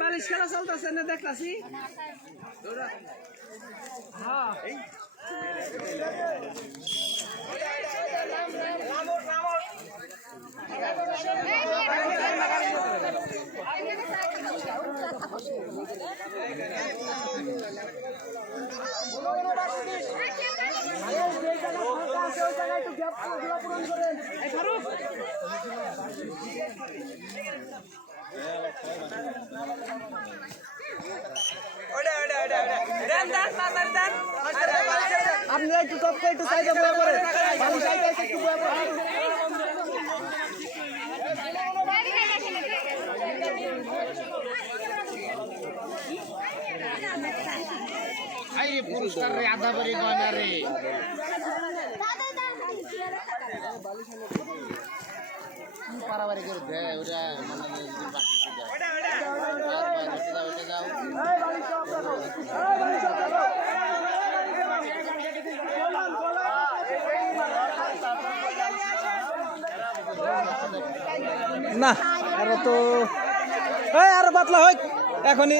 বালিশ খেলা চলতেছে না দেখতাছি হ্যাঁ আপনি একটু টপকে একটু সাইডে বয়া করেন মানুষ সাইডে একটু বয়া করেন আই পুরস্কার রে আধা বাড়ি গয়না রে পারাবারি করে দে ওরা মানে বাকি দাও ওটা দাও এই বালিশ সব রাখো এই বালিশ সব রাখো না আরো তো এই আরো পাতলা হয় এখনই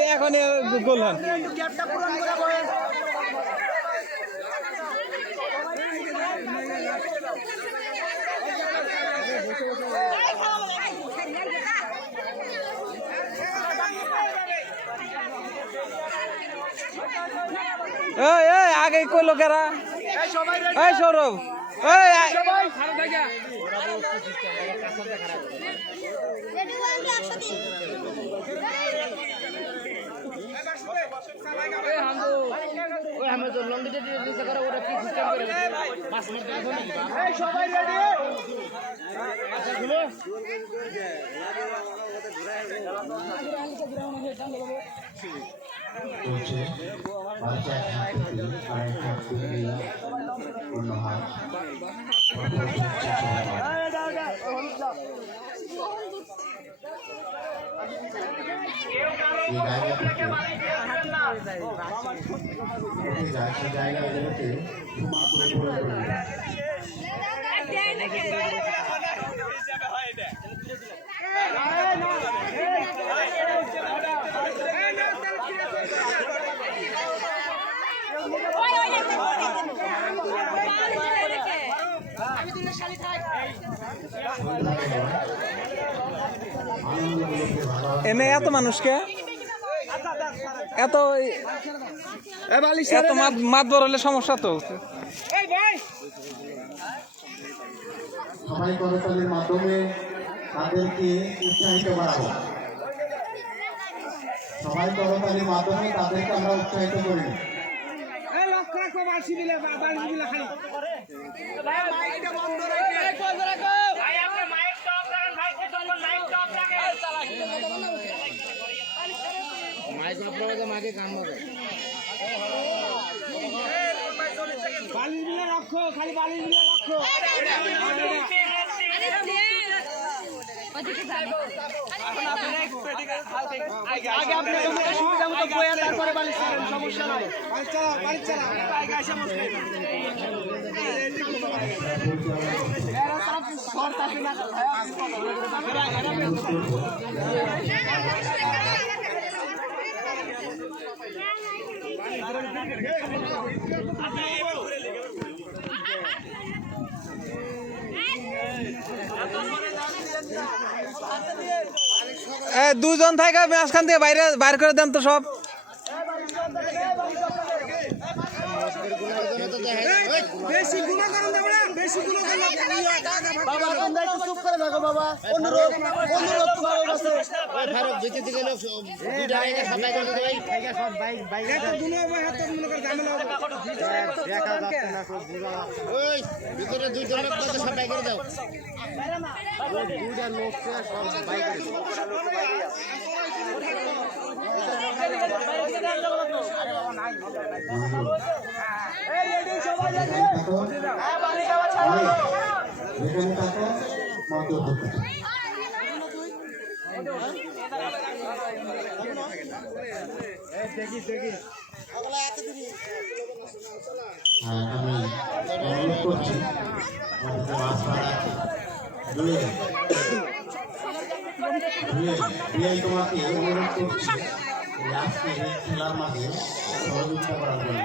গোল হন গ্যাপটা পূরণ করা বলেন এই এই আগে কইলো কেরা এই সবাই রেডি এই সৌরভ এই সবাই খারাপ থাকা ওরা বলছে সিস্টেম ওরা কাছতে খারাপ রেডি হয়ে একসাথে এই হামদু ওই আমরা তো লন্ডি দিতে করে ওরা কি সিস্টেম করে 5 মিনিট ধরে নাকি এই সবাই রেডি আচ্ছা শুনো বলছে বাচ্চা হাতে আরেকটা কুড়িয়া অন্য হাত জায়গাগুলোতে এনে এত মানুষকে এত মাত বড় হলে সমস্যা তো সবাই করতালির মাধ্যমে তাদেরকে উৎসাহিত বাড়াবো সবাই করতালির মাধ্যমে তাদেরকে আমরা উৎসাহিত করি মাকে কান মরে বালিশ বিলে রাখো খালি বালিশ বিলে রাখো আগে আপনি তোমাকে সুবিধা মতো বয়া তারপরে বালিশ ছাড়েন সমস্যা নাই বালিশ চালা আগে আসা মুশকিল এরা সব শর্ট আছে না দুজন থাকে মাঝখান থেকে বাইরে করে দেন তো সব বেশি গুণা করেন না বেশি গুণা করেন বাবা তোমরা একটু চুপ করে থাকো বাবা অনুরোধ তোমার কাছে ওই ফারুক যেতে দিকে লোক দুইটা আইনা সবাই করে দেই টাকা সব বাইক একটা গুণা হবে হাতে মনে করে ঝামেলা হবে দেখা যাচ্ছে না সব বুঝা ওই ভিতরে দুইটা লোক কত সবাই করে দাও দুইটা লোককে সব বাইক করে এই রেডি সবাই রেডি হ্যাঁ বাড়ি যাওয়া ছাড়ো এখানে থাকো মত হতে দেখি আমি অনুরোধ করছি আমাদের মাছ ভাড়া আছে তোমাকে অনুরোধ করছি আজকে এই খেলার মাঠে সহযোগিতা করার জন্য।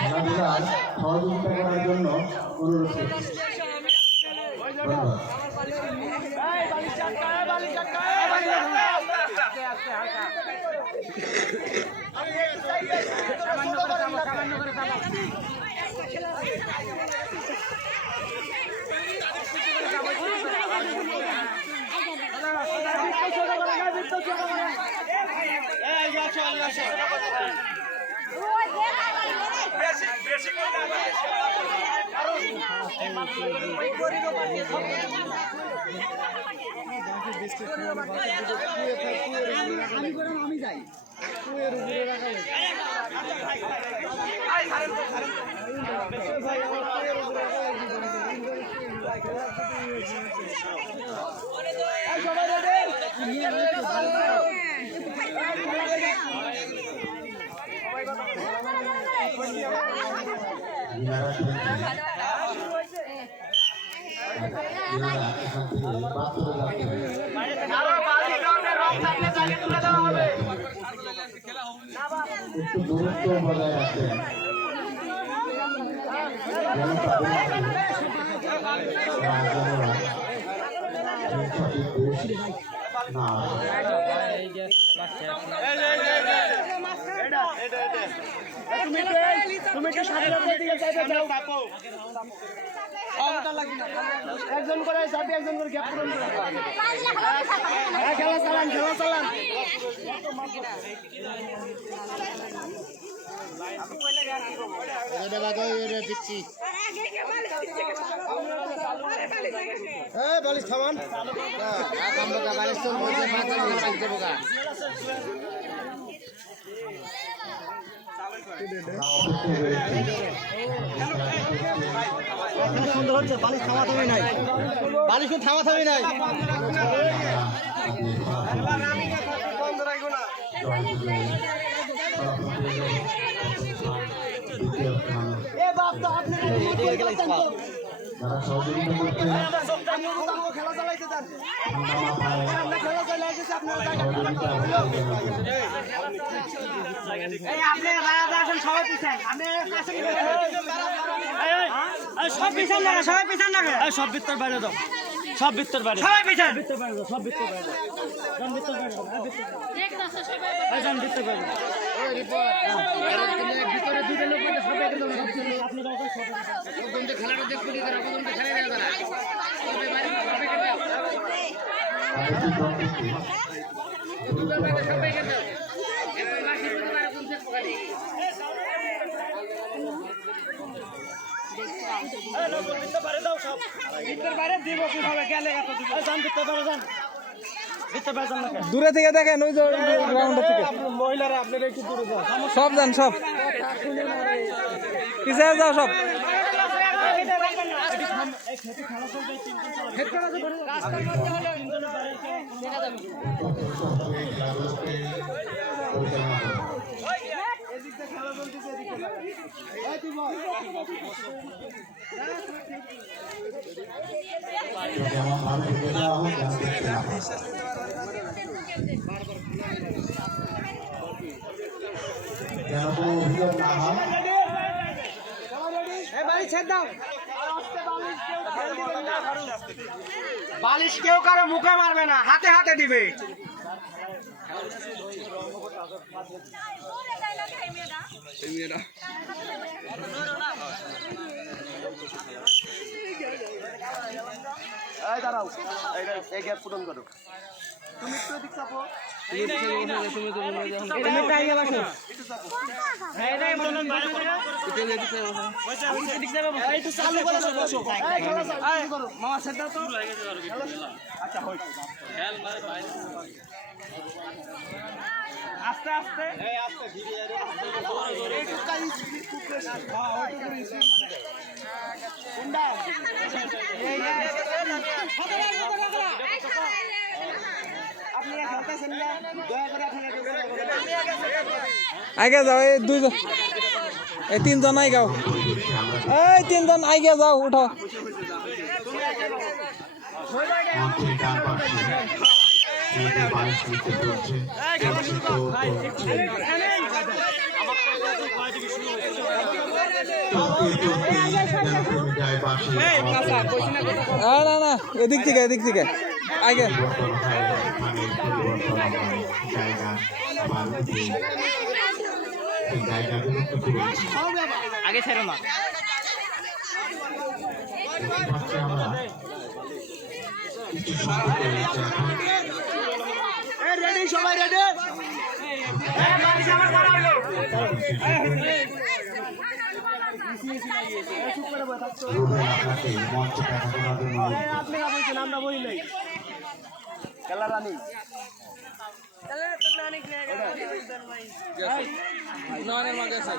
খেলাধুলার সহযোগিতা করার জন্য অনুরোধ করছি। ধন্যবাদ। আমি যাই একটু দূরত্ব বজায় রাখবেন। একজন করে যাবে, একজন করে গ্যাপ পূরণ করে খেলা চালান, খেলা চালান। বালিশ থামান সুন্দর হচ্ছে। বালিশ থামাথামি নাই, বালিশ থামাথামি নাই। যারা সহযোগিতা করছে খেলা চালাইতে দেন, খেলা চালাইতে সবাই পিছান, সব পিছান না, সবাই পিছান না, সব ভিতর বাইরে দাও, সব ভিতর বাইরে, সবাই পিছান, ভিতর বাইরে দাও, সব ভিতর বাইরে দাও, ভিতর বাইরে দাও, ভিতর বাইরে দাও। ভিতরে দুটো লোক সবাই খেলাটা দেখতে দিতে দূরে থেকে দেখেন, ওই যে গ্রাউন্ডের থেকে মহিলারা আপনারা একটু দূরে যান, সব যান, সব পিছিয়ে যাও সব। যেন কোনো অভিযোগ না হয়। বালিশ কেউ কারো মুখে মারবে না, হাতে হাতে দিবে। দাঁড়াও, এই গ্যাপ পূরণ করো। তুমি একটু এদিক চাপো, আস্তে আস্তে আগে যাও, এই দুইজন এই তিনজন আই গাও পরিবেশে আমরা এই তিনজন আই গিয়া যাও উঠো মঞ্চের ডান পাশে মেয়েদের বাড়ির নিচে চলছে না না এদিক থেকে আগে আগে ছেড়ো না রেডি সবাই রেডি আমরা বলি নাই খেলা রানি নয়নের মাঝে আছে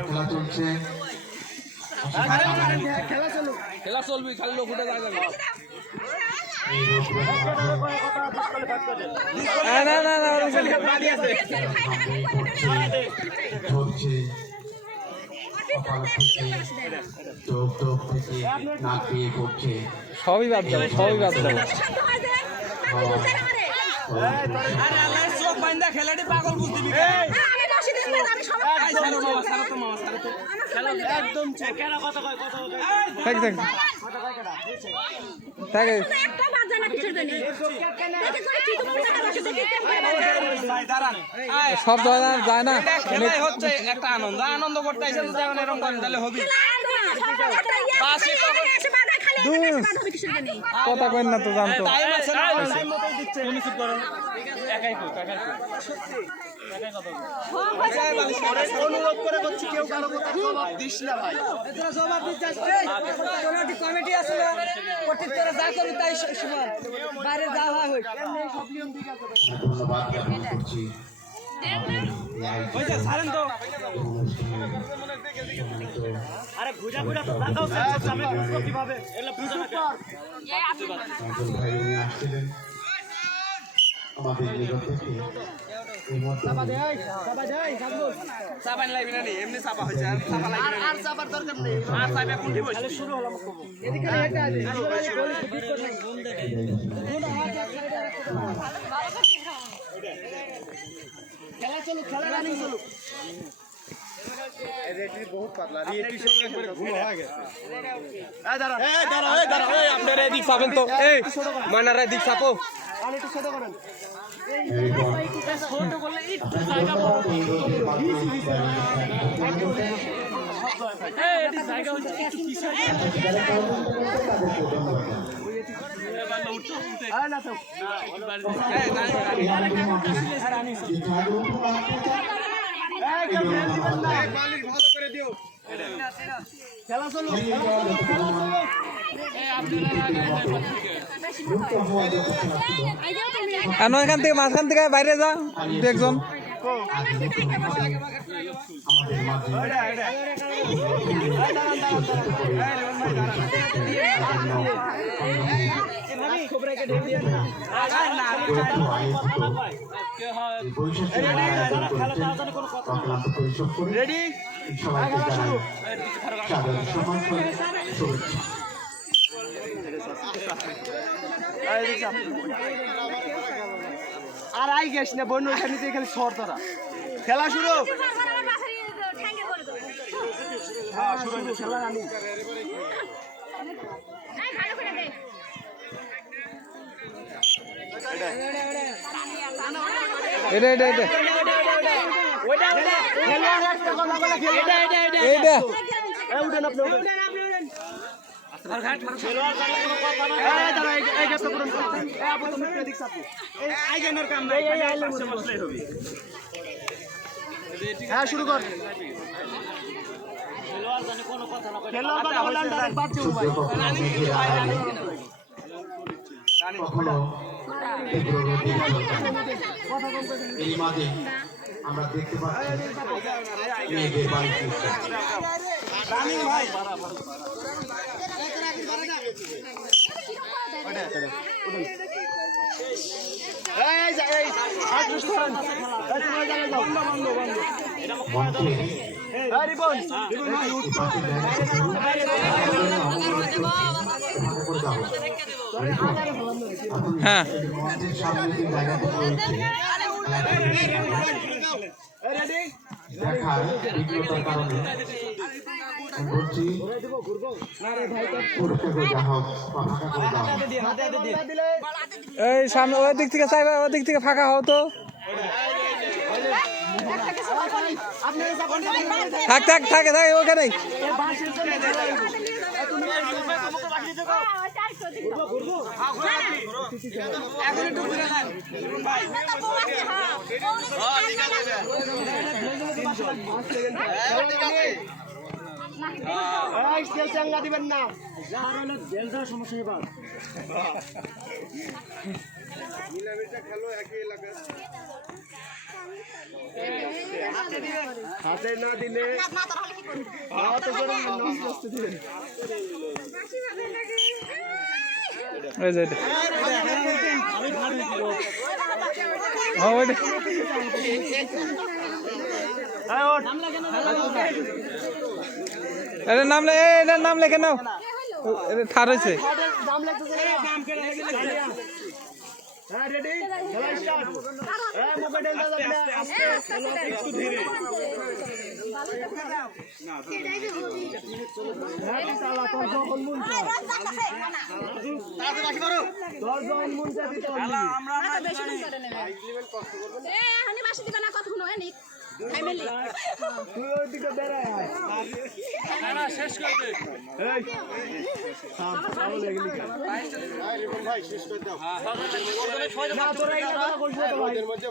খেলা চলছে খেলা চলবি খালি লোক উঠে যাবে না না না ঝরছে চোখ চোখ থেকে নাক দিয়ে পড়ছে সবই বাদ যাবে চোখ বাইন্দা খেলাটি পাগল বুঝ দিবি একদম সব যায় না খেলাই হচ্ছে একটা আনন্দ করতে এসে যদি এখন এরকম করেন তাহলে হবে কথা কইন না তো জানতো টাইম আছে না টাইম মতো দিচ্ছে তুমি চুপ করো একাই কই অনুরোধ করে বলছি কেউ কারো কথা জবাব দিস না ভাই জবাব দিতে আসবে কমিটি আছে না প্রত্যেক তোরা যা করি তাই সমান বাইরে যা হয় হই ধন্যবাদ জ্ঞাপন করছি ওই যে ছাড়েন তো আরে ঘুরা তো লাগাও আমি বুঝবো কিভাবে এলা বুঝো না ভাই উনি আসছিলেন আমাদের নিকট থেকে এই মুহূর্তে সাবান লাইবি না এমনি সাবা হইছে আর সাবা লাইবি না আর সাবার দরকার নেই আর সাবা কোনটি বসে শুরু হলো এদিকে এটা আছে খেলা চলো খেলা রানিং চলো বহুত পাতলা রিয়েটি সঙ্গে একবারে ভুল হয়ে গেছে দাঁড়া আপনারা এদিক চাপেন তো এই ময়নারা এদিক চাপো আর একটু ছোট করেন ছোট করলে একটু জায়গা পাবো এই এটি জায়গা হচ্ছে একটু পিছনে খেলা চলো এখান থেকে মাঝখান থেকে বাইরে যা দু একজন আমাদের রেডি সবাইকে জানাই সাদর সম্মান করে শুভেচ্ছা আর আই গেছ না বন্য এখানে খালি শর্ট তারা খেলা শুরু হ্যাঁ শুরু খেলা রানি এটা হ্যাঁ শুরু কর এই মাঝে আমরা দেখতে পাচ্ছি মেয়েদের বাড়িতে হ্যাঁ দেখার বিক্রতার কারণে বলছি পরিষ্কার করে দেওয়া হোক বা ফাঁকা করে দেওয়া হোক। এই সামনে ওই দিক থেকে চাইবে ওই দিক থেকে ফাঁকা হও তো থাক থাক থাকে থাকে ওখানেই দিবেন না হাতে না দিলে ওই যে হ্যাঁ ওইটা এটার নাম এটার নাম লেখে নাও এটা ঠার হয়েছে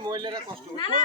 মহিলারা কষ্ট একটা